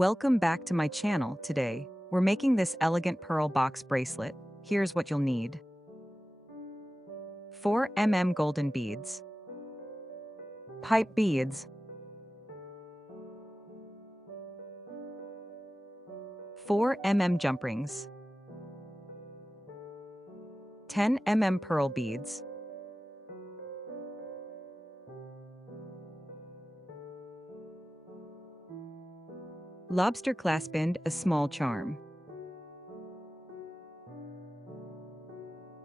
Welcome back to my channel. Today, we're making this elegant pearl box bracelet. Here's what you'll need. 4 golden beads, pipe beads, 4 jump rings, 10 pearl beads, lobster clasp band, a small charm,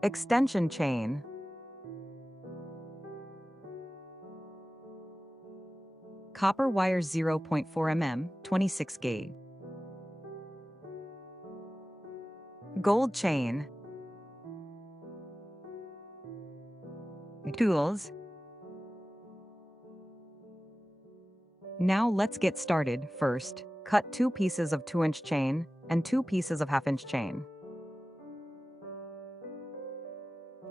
extension chain, copper wire 0.4 mm, 26 gauge, gold chain, tools. Now let's get started. First, cut 2 pieces of 2-inch chain and 2 pieces of 1/2-inch chain.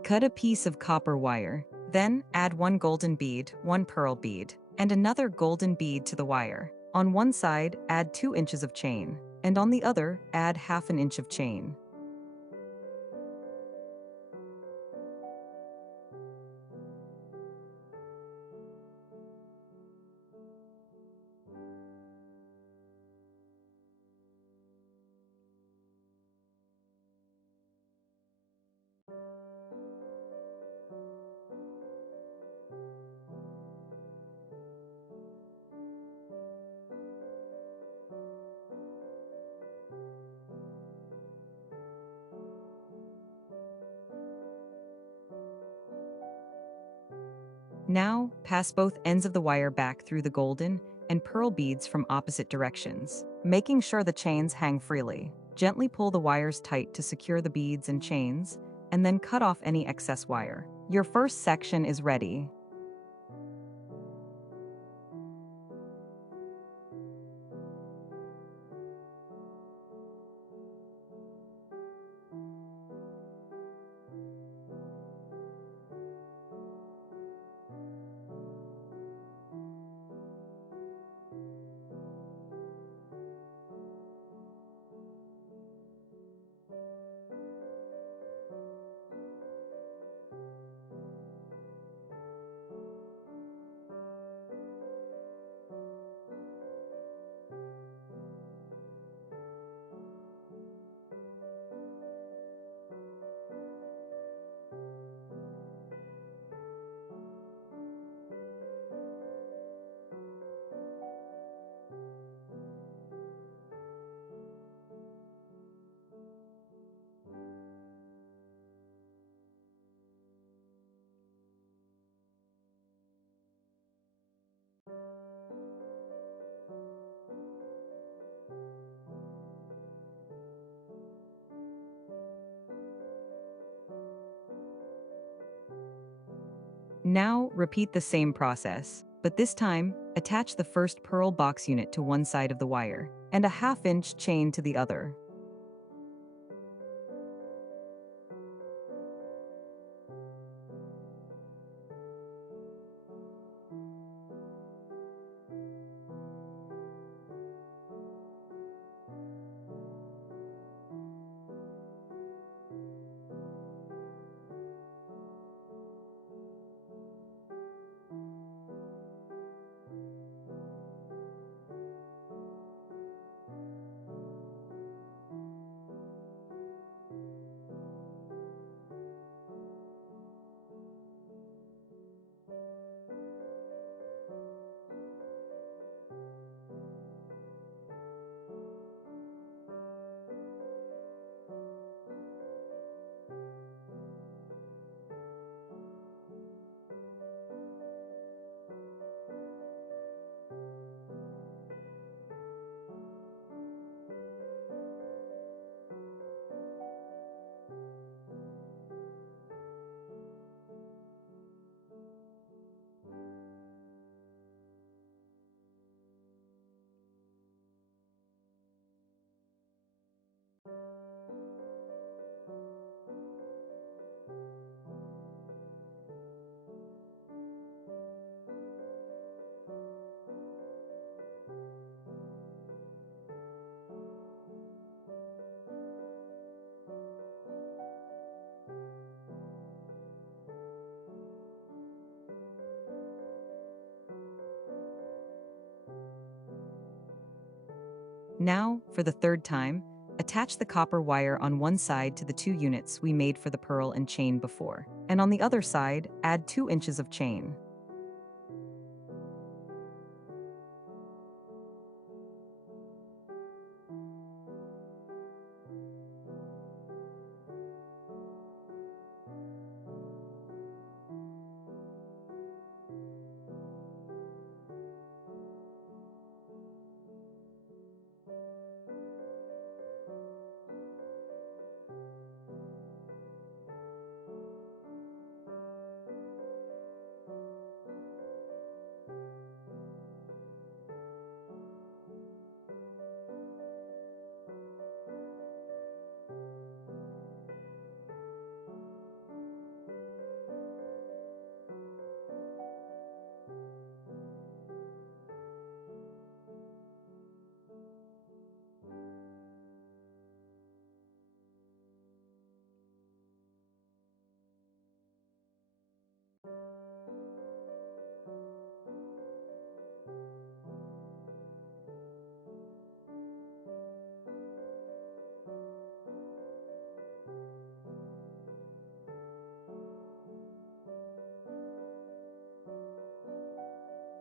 Cut a piece of copper wire, then add 1 golden bead, 1 pearl bead, and another golden bead to the wire. On one side, add 2 inches of chain, and on the other, add 1/2 inch of chain. Now, pass both ends of the wire back through the golden and pearl beads from opposite directions, making sure the chains hang freely. Gently pull the wires tight to secure the beads and chains, and then cut off any excess wire. Your first section is ready. Now, repeat the same process, but this time, attach the first pearl box unit to one side of the wire, and a 1/2 inch chain to the other. Now, for the third time, attach the copper wire on one side to the 2 units we made for the pearl and chain before, and on the other side, add 2 inches of chain.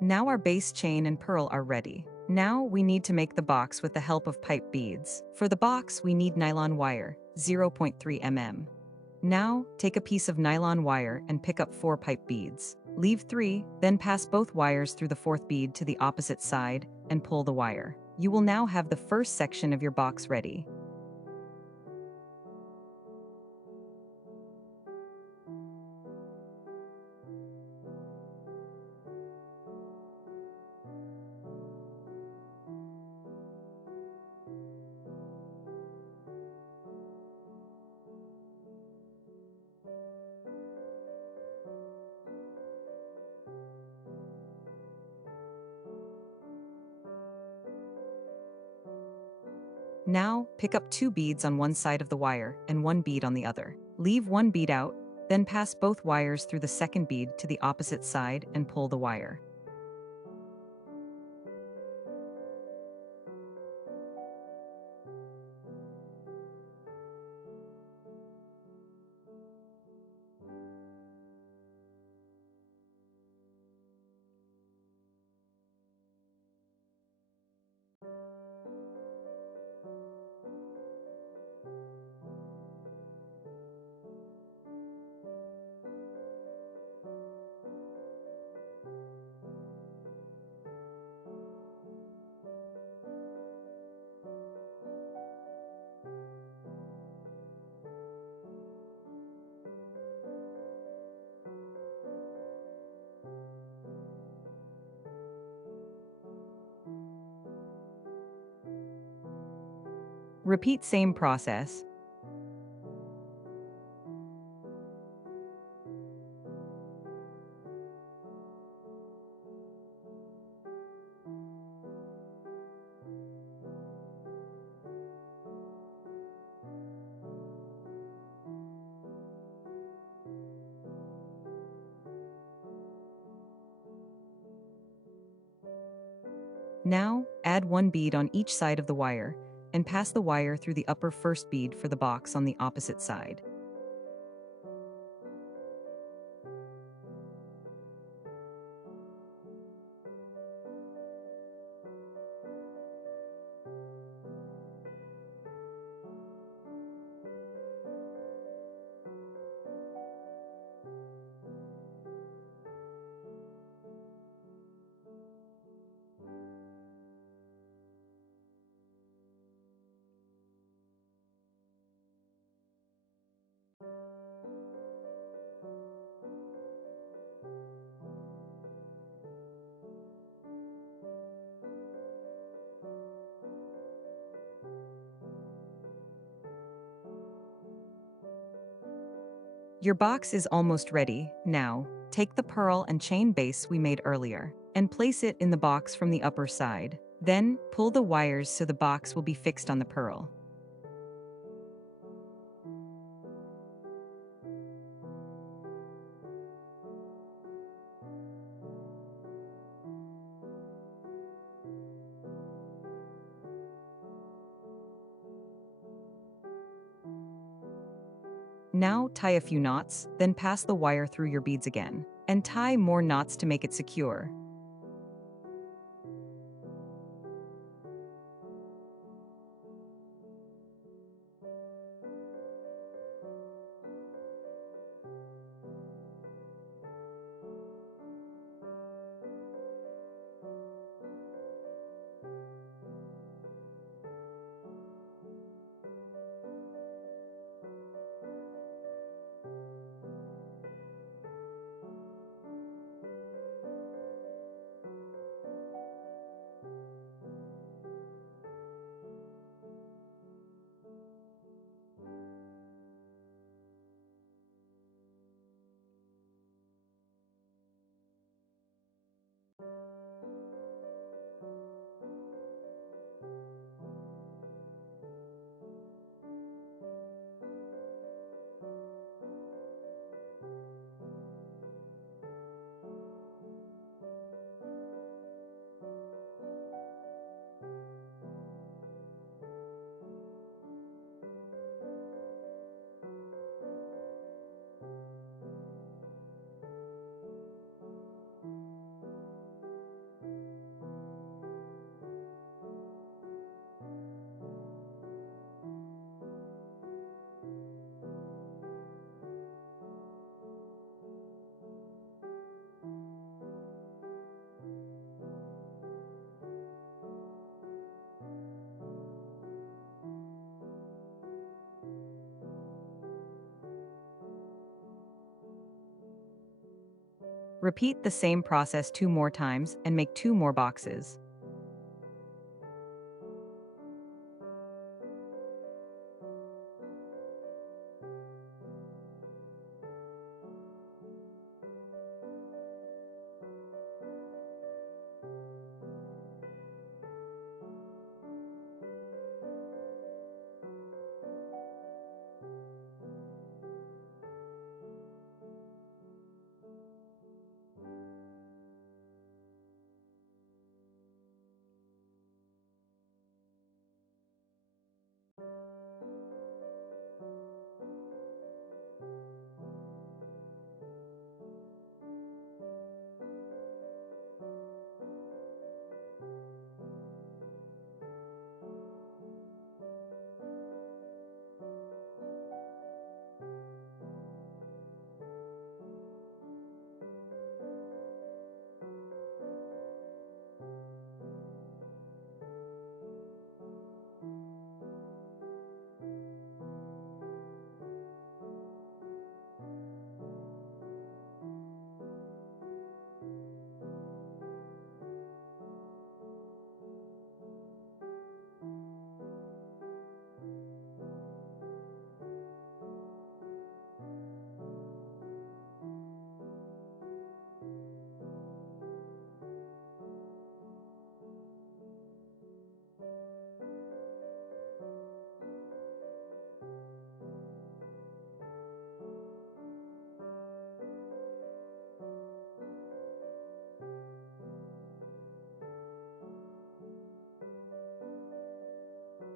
Now our base chain and pearl are ready. Now we need to make the box with the help of pipe beads. For the box, we need nylon wire, 0.3 mm. Now, take a piece of nylon wire and pick up 4 pipe beads. Leave 3, then pass both wires through the 4th bead to the opposite side and pull the wire. You will now have the first section of your box ready. Now, pick up 2 beads on one side of the wire and 1 bead on the other. Leave 1 bead out, then pass both wires through the 2nd bead to the opposite side and pull the wire. Repeat same process. Now, add 1 bead on each side of the wire and pass the wire through the upper 1st bead for the box on the opposite side. Your box is almost ready. Now, take the pearl and chain base we made earlier and place it in the box from the upper side. Then, pull the wires so the box will be fixed on the pearl. Now tie a few knots, then pass the wire through your beads again, and tie more knots to make it secure. Repeat the same process 2 more times and make 2 more boxes.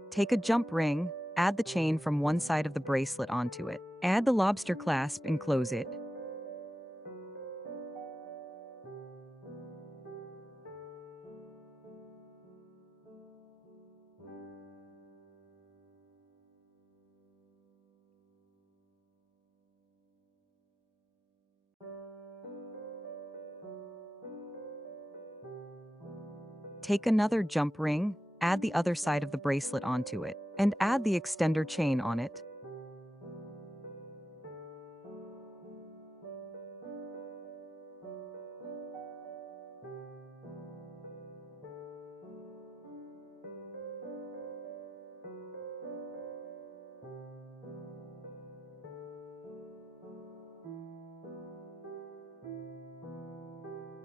Take a jump ring, add the chain from one side of the bracelet onto it. Add the lobster clasp and close it. Take another jump ring, add the other side of the bracelet onto it, and add the extender chain on it.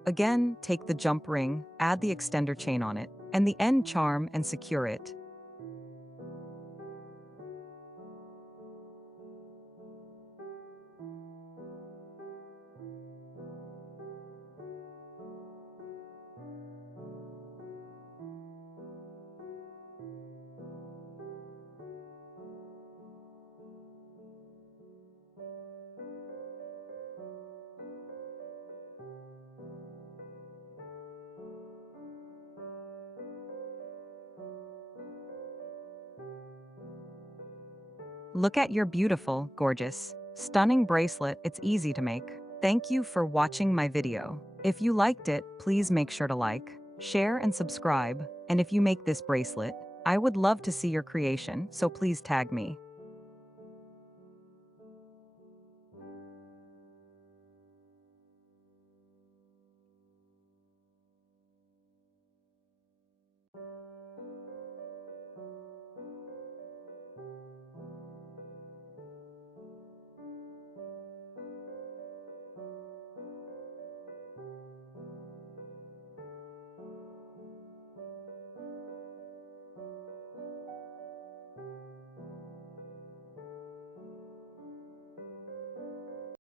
Again, take the jump ring, add the extender chain on it, and the end charm and secure it. Look at your beautiful, gorgeous, stunning bracelet. It's easy to make. Thank you for watching my video. If you liked it, please make sure to like, share, and subscribe. And if you make this bracelet, I would love to see your creation, so please tag me.